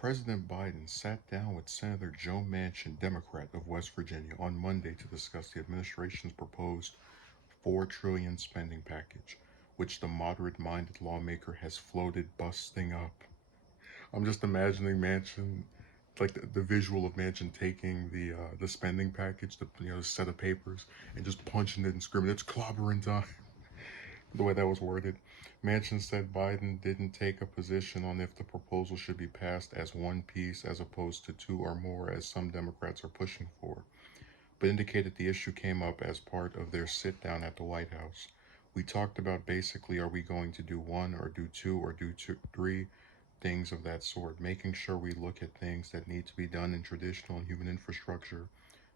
President Biden sat down with Senator Joe Manchin, Democrat of West Virginia, on Monday to discuss the administration's proposed $4 trillion spending package, which the moderate-minded lawmaker has floated busting up. I'm just imagining Manchin, like the visual of Manchin taking the spending package, the set of papers, and just punching it and screaming, "It's clobbering time!" The way that was worded. Manchin said Biden didn't take a position on if the proposal should be passed as one piece as opposed to two or more, as some Democrats are pushing for, but indicated the issue came up as part of their sit down at the White House. We talked about basically, are we going to do one or do two or do two, three things of that sort, making sure we look at things that need to be done in traditional and human infrastructure,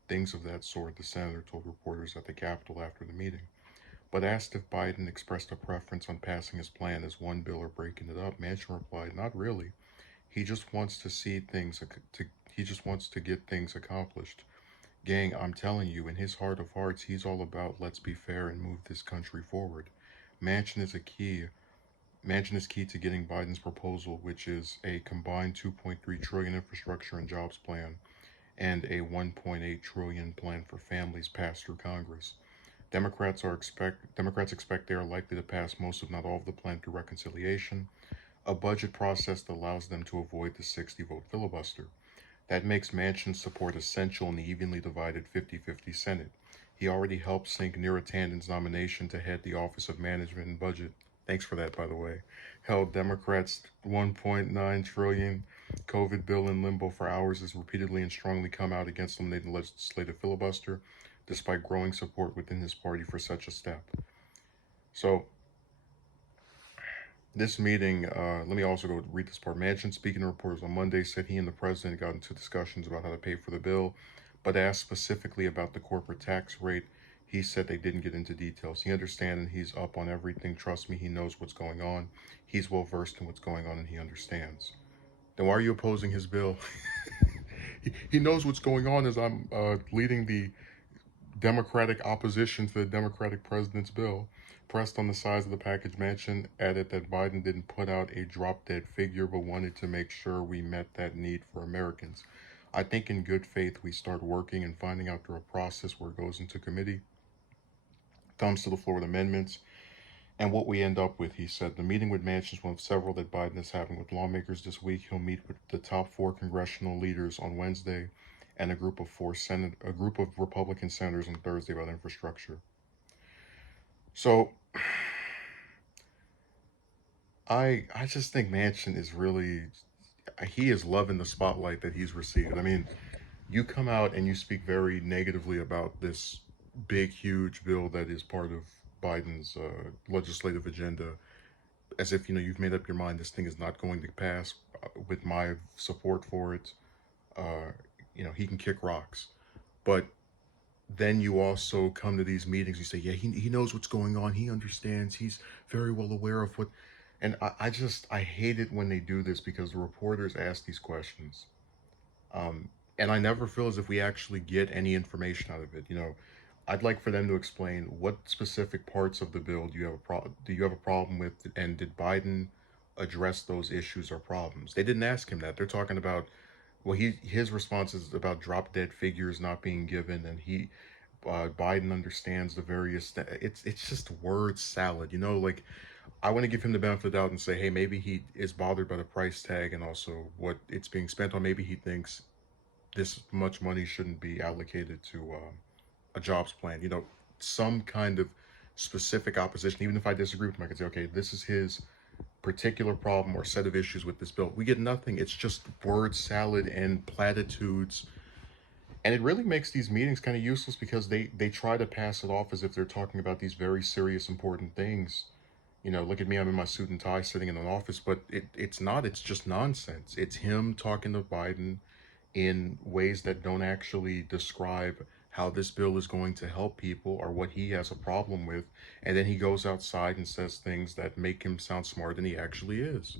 things of that sort, the senator told reporters at the Capitol after the meeting. But asked if Biden expressed a preference on passing his plan as one bill or breaking it up, Manchin replied, "Not really. He just wants to see things. He just wants to get things accomplished. Gang, I'm telling you, in his heart of hearts, he's all about let's be fair and move this country forward. Manchin is a key. Manchin is key to getting Biden's proposal, which is a combined 2.3 trillion infrastructure and jobs plan and a 1.8 trillion plan for families passed through Congress. Democrats expect they are likely to pass most, if not all, of the plan through reconciliation, a budget process that allows them to avoid the 60-vote filibuster. That makes Manchin's support essential in the evenly divided 50-50 Senate. He already helped sink Neera Tanden's nomination to head the Office of Management and Budget. Thanks for that, by the way. Held Democrats' 1.9 trillion COVID bill in limbo for hours, has repeatedly and strongly come out against eliminating the legislative filibuster, despite growing support within his party for such a step. So, this meeting, let me also go read this part. Manchin, speaking to reporters on Monday, said he and the president got into discussions about how to pay for the bill, but asked specifically about the corporate tax rate. He said they didn't get into details. He understands and he's up on everything. Trust me, he knows what's going on. He's well versed in what's going on and he understands. Then why are you opposing his bill? he knows what's going on as I'm leading the Democratic opposition to the Democratic president's bill. Pressed on the size of the package, Manchin added that Biden didn't put out a drop-dead figure but wanted to make sure we met that need for Americans. I think in good faith we start working and finding out through a process where it goes into committee, comes to the floor with amendments, and what we end up with, he said. The meeting with Manchin is one of several that Biden is having with lawmakers this week. He'll meet with the top four congressional leaders on Wednesday and a group of Republican senators on Thursday about infrastructure. So I just think Manchin is really, he is loving the spotlight that he's received. I mean, you come out and you speak very negatively about this big, huge bill that is part of Biden's legislative agenda, as if you've made up your mind this thing is not going to pass with my support for it. Uh, he can kick rocks, but then you also come to these meetings. You say, yeah, he knows what's going on. He understands. He's very well aware of what. And I hate it when they do this because the reporters ask these questions. And I never feel as if we actually get any information out of it. I'd like for them to explain what specific parts of the bill do you have a problem with, and did Biden address those issues or problems? They didn't ask him that. They're talking about, well, his response is about drop dead figures not being given, and Biden understands the various. It's just word salad, Like, I want to give him the benefit of the doubt and say, hey, maybe he is bothered by the price tag and also what it's being spent on. Maybe he thinks this much money shouldn't be allocated to a jobs plan. Some kind of specific opposition. Even if I disagree with him, I can say, okay, this is his particular problem or set of issues with this bill. We get nothing. It's just word salad and platitudes. And it really makes these meetings kind of useless because they try to pass it off as if they're talking about these very serious, important things. Look at me, I'm in my suit and tie sitting in an office, but it's not. It's just nonsense. It's him talking to Biden in ways that don't actually describe how this bill is going to help people or what he has a problem with. And then he goes outside and says things that make him sound smarter than he actually is.